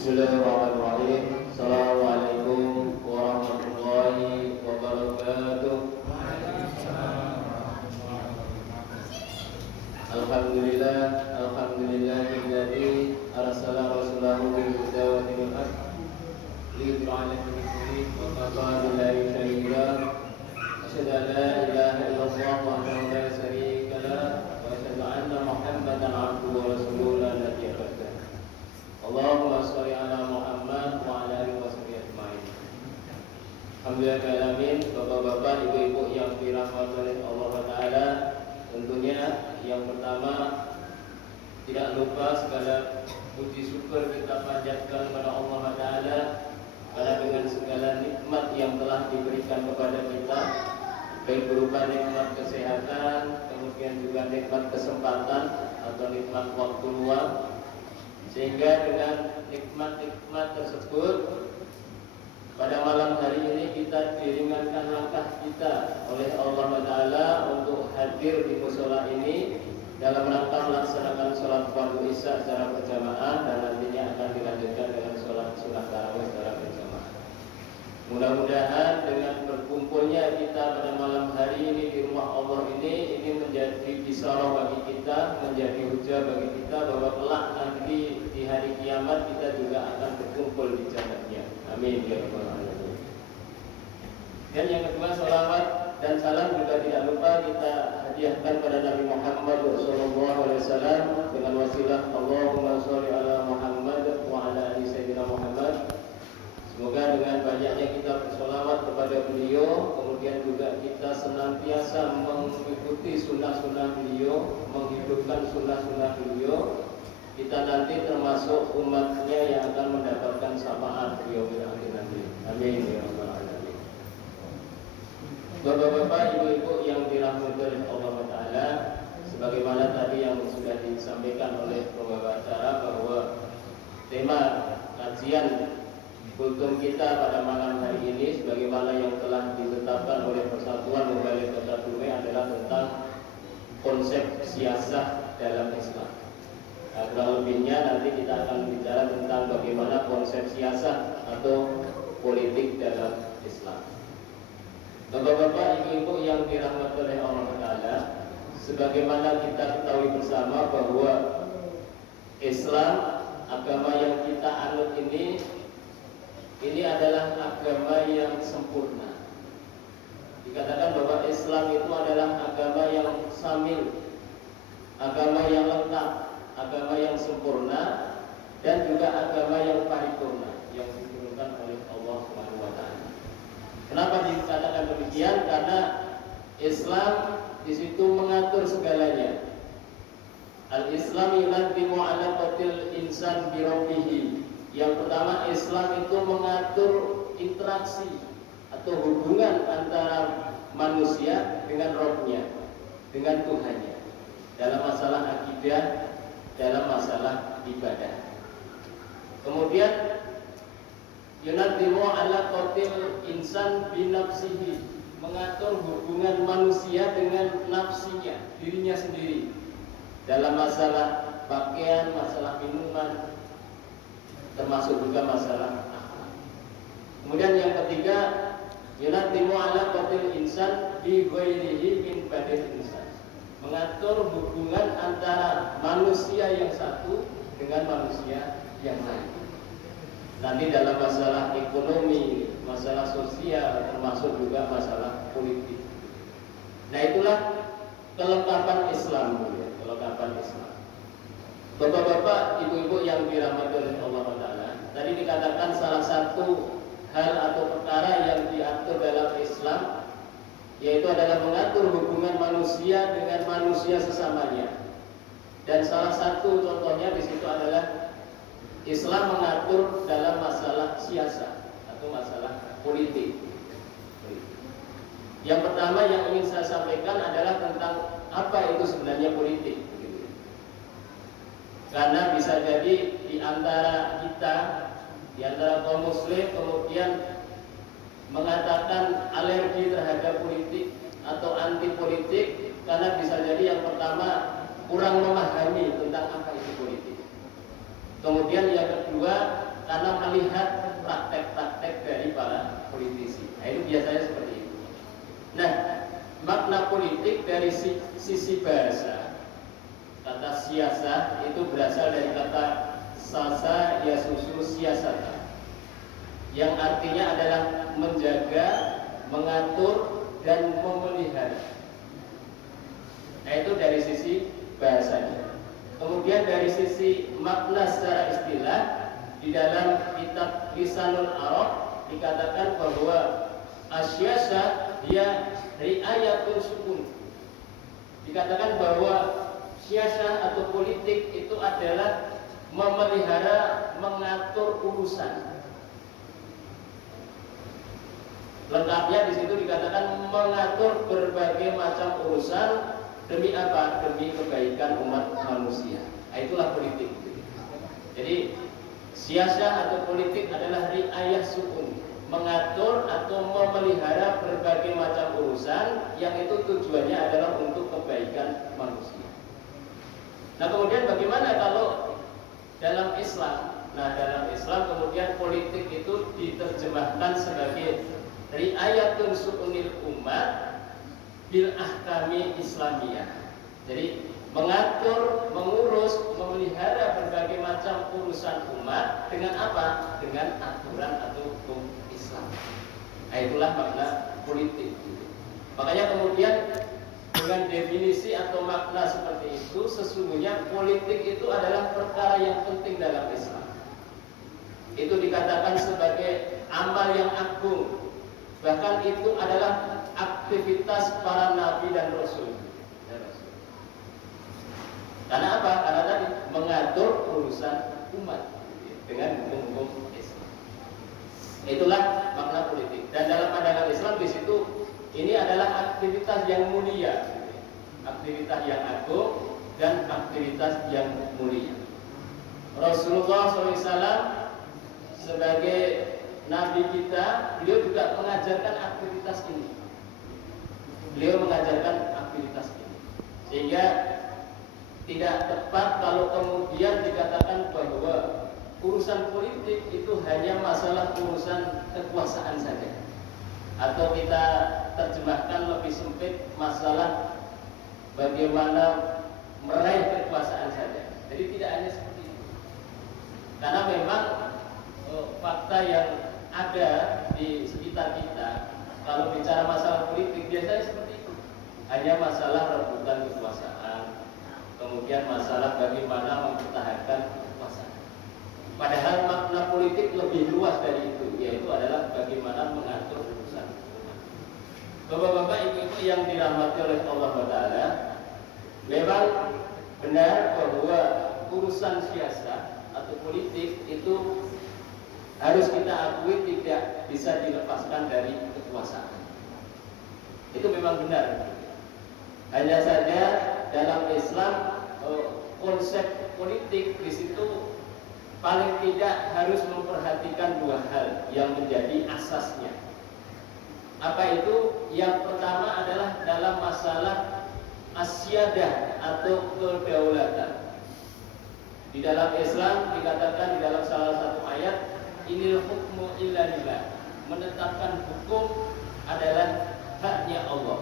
Bismillahirrahmanirrahim. Assalamualaikum warahmatullahi wabarakatuh. Alhamdulillah, alhamdulillahilladzi arsala rasulahu bil huda wa dinil haq liyudhhirahu 'alal dini wa kafa billahi shahida. Asyhadu an la ilaha illallah wahdahu la syarika lah wa asyhadu anna Muhammadan 'abduhu wa rasuluhu la nabiyya ba'dahu. Allahumma sholli ala Muhammad wa ala alihi washabihi ajmain. Alhamdulillahirabbil alamin, bapak-bapak, ibu-ibu yang dirahmati oleh Allah Taala, tentunya yang pertama tidak lupa segala puji syukur kita panjatkan kepada Allah Taala karena dengan segala nikmat yang telah diberikan kepada kita, baik berupa nikmat kesehatan, kemudian juga nikmat kesempatan atau nikmat waktu luang, sehingga dengan nikmat-nikmat tersebut pada malam hari ini kita diringankan langkah kita oleh Allah Taala untuk hadir di mushola ini dalam rangka melaksanakan sholat fardu isya secara berjamaah dan nantinya akan dilanjutkan dengan sholat sunat tarawih secara berjamaah. Mudah-mudahan dengan berkumpulnya kita pada malam hari ini di rumah Allah ini menjadi bisyarah bagi kita, menjadi hujah bagi kita bahwa kelak nanti di hari kiamat kita juga akan berkumpul di jannahnya. Amin ya rabbal alamin. Dan yang kedua, salawat dan salam juga tidak lupa kita hadiahkan pada Nabi Muhammad SAW dengan wasilah Allahumma sholli ala Muhammad wa ala ali sayyidina Muhammad. Semoga dengan banyaknya kita bersolawat kepada beliau, kemudian juga kita senantiasa mengikuti sunnah-sunnah beliau, menghidupkan sunnah-sunnah beliau, kita nanti termasuk umatnya yang akan mendapatkan syafaat beliau di akhir nanti. Amin ya rabbal alamin. Bapak-bapak, ibu-ibu yang dirahmati oleh Allah Taala, sebagaimana tadi yang sudah disampaikan oleh pembawa acara bahwa tema kajian kultum kita pada malam hari ini sebagaimana yang telah ditetapkan oleh Persatuan Mubalik Kota Dumai adalah tentang konsep siasah dalam Islam. Nah, kurang lebihnya nanti kita akan bicara tentang bagaimana konsep siasah atau politik dalam Islam. Bapak-bapak, ibu-ibu yang dirahmati oleh Allah Taala, sebagaimana kita ketahui bersama bahwa Islam, agama yang kita anut ini adalah agama yang sempurna. Dikatakan bahwa Islam itu adalah agama yang syamil, agama yang lengkap, agama yang sempurna, dan juga agama yang paripurna yang diturunkan oleh Allah Subhanahu wa taala. Kenapa dikatakan demikian? Karena Islam di situ mengatur segalanya. Al-Islam yunaddimu alaqatil insan bi rabbih. Yang pertama, Islam itu mengatur interaksi atau hubungan antara manusia dengan Rabb-nya, dengan Tuhannya, dalam masalah akidah, dalam masalah ibadah. Kemudian yunaddimu ala qatil insan binafsihi, mengatur hubungan manusia dengan nafsinya, dirinya sendiri, dalam masalah pakaian, masalah minuman, termasuk juga masalah akhlak. Kemudian yang ketiga, yunaddimu ala qatil insan bi ghairihi min badil insan, mengatur hubungan antara manusia yang satu dengan manusia yang lain. Nanti dalam masalah ekonomi, masalah sosial, termasuk juga masalah politik. Nah, itulah kelengkapan Islam, ya, kelengkapan Islam. Bapak-bapak, ibu-ibu yang dirahmati oleh Allah Taala, tadi dikatakan salah satu hal atau perkara yang diatur dalam Islam yaitu adalah mengatur hubungan manusia dengan manusia sesamanya. Dan salah satu contohnya di situ adalah Islam mengatur dalam masalah siasah atau masalah politik. Yang pertama yang ingin saya sampaikan adalah tentang apa itu sebenarnya politik. Karena bisa jadi di antara kita, di antara kaum muslim kemudian mengatakan alergi terhadap politik atau anti politik, karena bisa jadi yang pertama kurang memahami tentang apa itu politik. Kemudian yang kedua, karena melihat praktek-praktek dari para politisi. Nah, itu biasanya seperti itu. Nah, makna politik dari sisi bahasa, kata siasah itu berasal dari kata sasa yasusu siasata, yang artinya adalah menjaga, mengatur, dan memelihara. Nah, itu dari sisi bahasanya. Kemudian dari sisi makna secara istilah, di dalam kitab Lisanul Arab dikatakan bahwa asyasa dia riayatul sukun. Dikatakan bahwa siasa atau politik itu adalah memelihara, mengatur urusan. Lengkapnya di situ dikatakan mengatur berbagai macam urusan. Demi apa? Demi kebaikan umat manusia. Nah, itulah politik. Jadi siasah atau politik adalah riayah sukun, mengatur atau memelihara berbagai macam urusan yang itu tujuannya adalah untuk kebaikan manusia. Nah, kemudian bagaimana kalau dalam Islam? Nah, dalam Islam kemudian politik itu diterjemahkan sebagai riayatul sukunil umat bil ahkami islamiyah. Jadi mengatur, mengurus, memelihara berbagai macam urusan umat dengan apa? Dengan aturan atau hukum Islam. Nah, itulah makna politik. Makanya kemudian dengan definisi atau makna seperti itu, sesungguhnya politik itu adalah perkara yang penting dalam Islam. Itu dikatakan sebagai amal yang agung. Bahkan itu adalah aktivitas para nabi dan rasul. Karena apa? Karena tadi mengatur urusan umat dengan hukum-hukum Islam. Itulah makna politik. Dan dalam pandangan Islam di situ ini adalah aktivitas yang mulia, aktivitas yang agung dan aktivitas yang mulia. Rasulullah SAW sebagai nabi kita, beliau juga mengajarkan aktivitas ini. Beliau mengajarkan aktivitas ini, sehingga tidak tepat kalau kemudian dikatakan bahwa urusan politik itu hanya masalah urusan kekuasaan saja, atau kita terjemahkan lebih sempit masalah bagaimana meraih kekuasaan saja. Jadi tidak hanya seperti itu, karena memang fakta yang ada di sekitar kita kalau bicara masalah politik biasanya seperti itu, hanya masalah rebutan kekuasaan, kemudian masalah bagaimana mempertahankan kekuasaan. Padahal makna politik lebih luas dari itu, yaitu adalah bagaimana mengatur urusan. Bapak-bapak, ibu-ibu yang dirahmati oleh Allah Taala, memang benar bahwa urusan siasat atau politik itu harus kita akui tidak bisa dilepaskan dari kekuasaan. Itu memang benar. Hanya saja dalam Islam konsep politik di situ paling tidak harus memperhatikan dua hal yang menjadi asasnya. Apa itu? Yang pertama adalah dalam masalah asyadah atau kedaulatan. Di dalam Islam dikatakan di dalam salah satu ayat, inil hukmu illa lillah, menetapkan hukum adalah haknya Allah.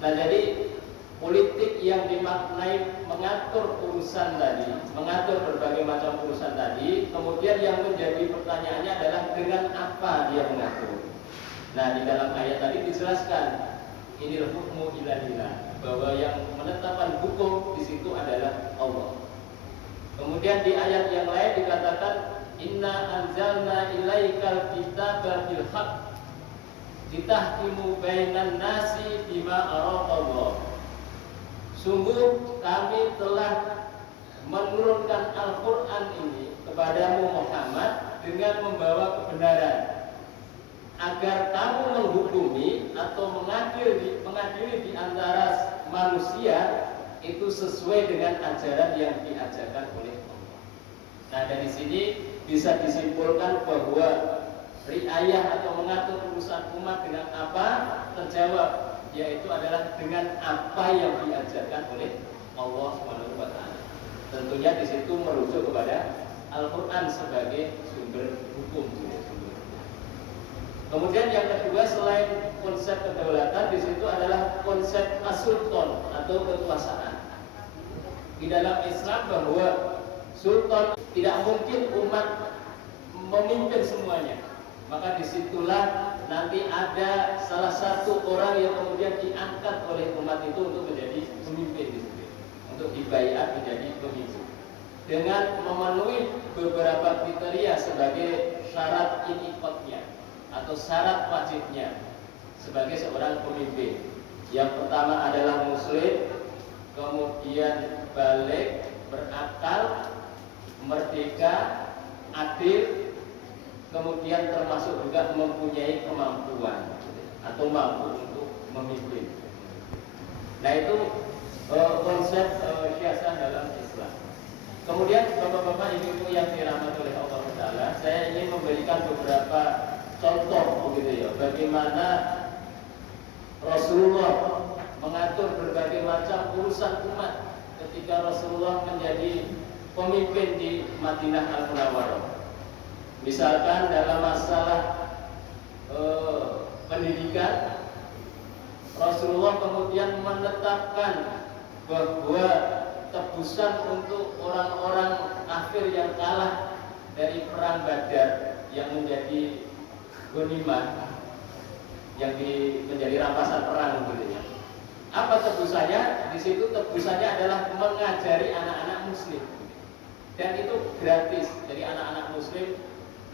Nah, jadi politik yang dimaknai mengatur urusan tadi, mengatur berbagai macam urusan tadi, kemudian yang menjadi pertanyaannya adalah dengan apa dia mengatur. Nah, di dalam ayat tadi dijelaskan inil hukmu illa lillah, bahwa yang menetapkan hukum di situ adalah Allah. Kemudian di ayat yang lain dikatakan inna anzalna ilaikal kitaba bil haqq litahkimu bainan nasi bima araqallah. Sungguh kami telah menurunkan Al-Qur'an ini kepadamu Muhammad dengan membawa kebenaran, agar kamu menghukumi atau mengadili di antara manusia itu sesuai dengan ajaran yang diajarkan oleh Allah. Nah, dari sini bisa disimpulkan bahwa riayah atau mengatur urusan umat dengan apa? Terjawab, yaitu adalah dengan apa yang diajarkan oleh Allah Subhanahu wa taala. Tentunya di situ merujuk kepada Al-Qur'an Quran sebagai sumber hukum. Kemudian yang kedua, selain konsep kedaulatan, di situ adalah konsep as-sultan atau kekuasaan. Di dalam Islam bahwa sultan tidak mungkin umat memimpin semuanya. Maka disitulah nanti ada salah satu orang yang kemudian diangkat oleh umat itu untuk menjadi pemimpin di situ, untuk dibaiat menjadi pemimpin dengan memenuhi beberapa kriteria sebagai syarat inikotnya atau syarat wajibnya sebagai seorang pemimpin. Yang pertama adalah muslim, kemudian balik, berakal, merdeka, adil, kemudian termasuk juga mempunyai kemampuan atau mampu untuk memimpin. Nah itu konsep siasat dalam Islam. Kemudian bapak-bapak, ibu-ibu yang dirahmati oleh Allah Taala, saya ingin memberikan beberapa contoh begitu ya, bagaimana Rasulullah mengatur berbagai macam urusan umat ketika Rasulullah menjadi pemimpin di Madinah Al-Munawwarah. Misalkan dalam masalah pendidikan, Rasulullah kemudian menetapkan bahwa tebusan untuk orang-orang kafir yang kalah dari perang Badar yang menjadi ghanimah, yang menjadi rampasan perang gitu ya. Apa tebusannya? Di situ tebusannya adalah mengajari anak-anak muslim. Dan itu gratis. Jadi anak-anak muslim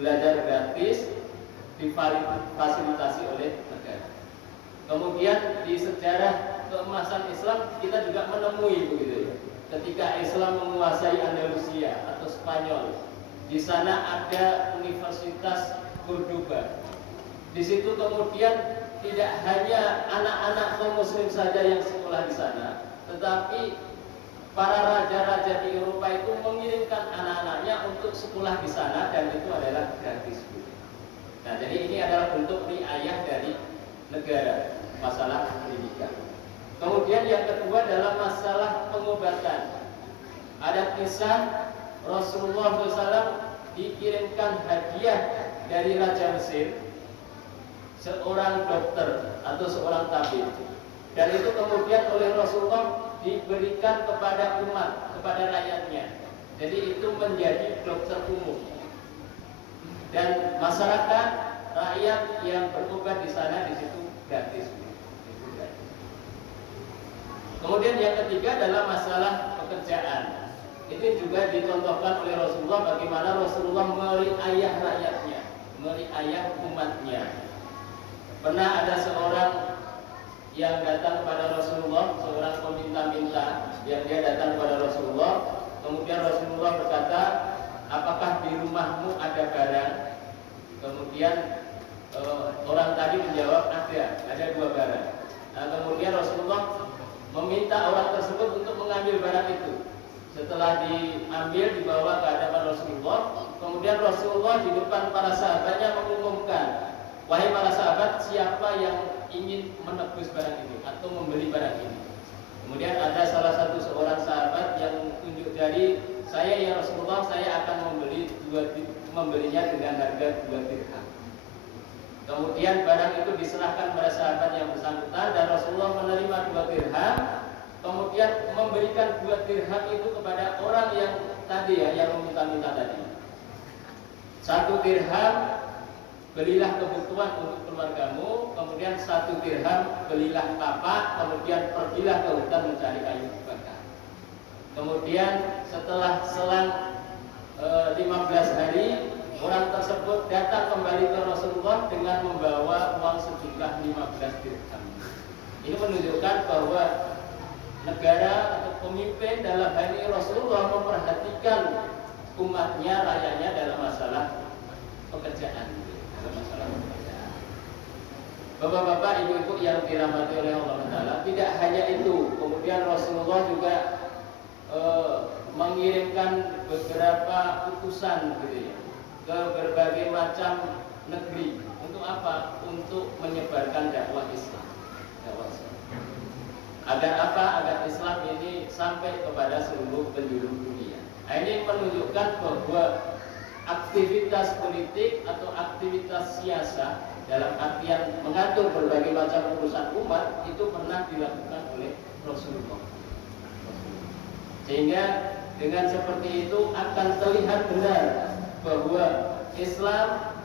belajar gratis, difasilitasi oleh negara. Kemudian di sejarah keemasan Islam kita juga menemui begitu ya. Ketika Islam menguasai Andalusia atau Spanyol, di sana ada Universitas Cordoba. Di situ kemudian tidak hanya anak-anak kaum muslim saja yang sekolah di sana, tetapi para raja-raja di Eropa itu mengirimkan anak-anaknya untuk sekolah di sana, dan itu adalah gratis. Nah, jadi ini adalah bentuk riayah dari negara masalah pendidikan. Kemudian yang kedua adalah masalah pengobatan. Ada kisah Rasulullah SAW dikirimkan hadiah dari Raja Mesir, seorang dokter atau seorang tabib, dan itu kemudian oleh Rasulullah diberikan kepada umat, kepada rakyatnya. Jadi itu menjadi dokter umum, dan masyarakat rakyat yang berobat di sana di situ gratis. Kemudian yang ketiga adalah masalah pekerjaan. Ini juga dicontohkan oleh Rasulullah bagaimana Rasulullah meriayah rakyatnya, meriayah umatnya. Pernah ada seorang yang datang kepada Rasulullah, seorang peminta-minta yang dia datang kepada Rasulullah. Kemudian Rasulullah berkata, apakah di rumahmu ada barang? Kemudian orang tadi menjawab, ada 2 barang. Nah, kemudian Rasulullah meminta orang tersebut untuk mengambil barang itu. Setelah diambil, dibawa ke hadapan Rasulullah. Kemudian Rasulullah di depan para sahabatnya mengumumkan, wahai para sahabat, siapa yang ingin menebus barang ini atau membeli barang ini? Kemudian ada salah satu seorang sahabat yang tunjuk jari, saya ya Rasulullah, saya akan membelinya dengan harga 2 dirham. Kemudian barang itu diserahkan kepada sahabat yang bersangkutan, dan Rasulullah menerima 2 dirham. Kemudian memberikan 2 dirham itu kepada orang yang tadi ya, yang meminta-minta tadi. 1 dirham belilah kebutuhan untuk keluargamu, kemudian 1 dirham belilah kapak, kemudian pergilah ke hutan mencari kayu bakar. Kemudian setelah selang 15 hari, orang tersebut datang kembali ke Rasulullah dengan membawa uang sejumlah 15 dirham. Ini menunjukkan bahwa negara atau pemimpin dalam hal ini Rasulullah memperhatikan umatnya, rakyatnya dalam masalah pekerjaan. Bapak-bapak, ibu-ibu yang dirahmati oleh Allah Ta'ala, tidak hanya itu. Kemudian Rasulullah juga mengirimkan beberapa utusan gitu ya, ke berbagai macam negeri. Untuk apa? Untuk menyebarkan dakwah Islam. Agar apa? Agar Islam ini sampai kepada seluruh penjuru dunia. Nah, ini menunjukkan bahwa aktivitas politik atau aktivitas siasa dalam artian mengatur berbagai macam urusan umat itu pernah dilakukan oleh Rasulullah. Sehingga dengan seperti itu akan terlihat benar bahwa Islam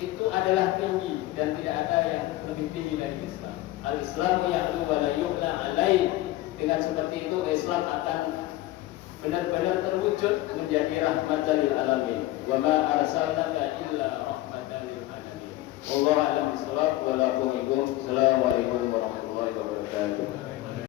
itu adalah tinggi dan tidak ada yang lebih tinggi dari Islam. Al-Islamu ya'lu wa la yu'la alaih. Dengan seperti itu Islam akan benar-benar terwujud menjadi rahmatan lil alamin. Wa ma arsalnaka illa rahmatan lil alamin. Wallahu a'lam bishawab. Assalamualaikum warahmatullahi wabarakatuh.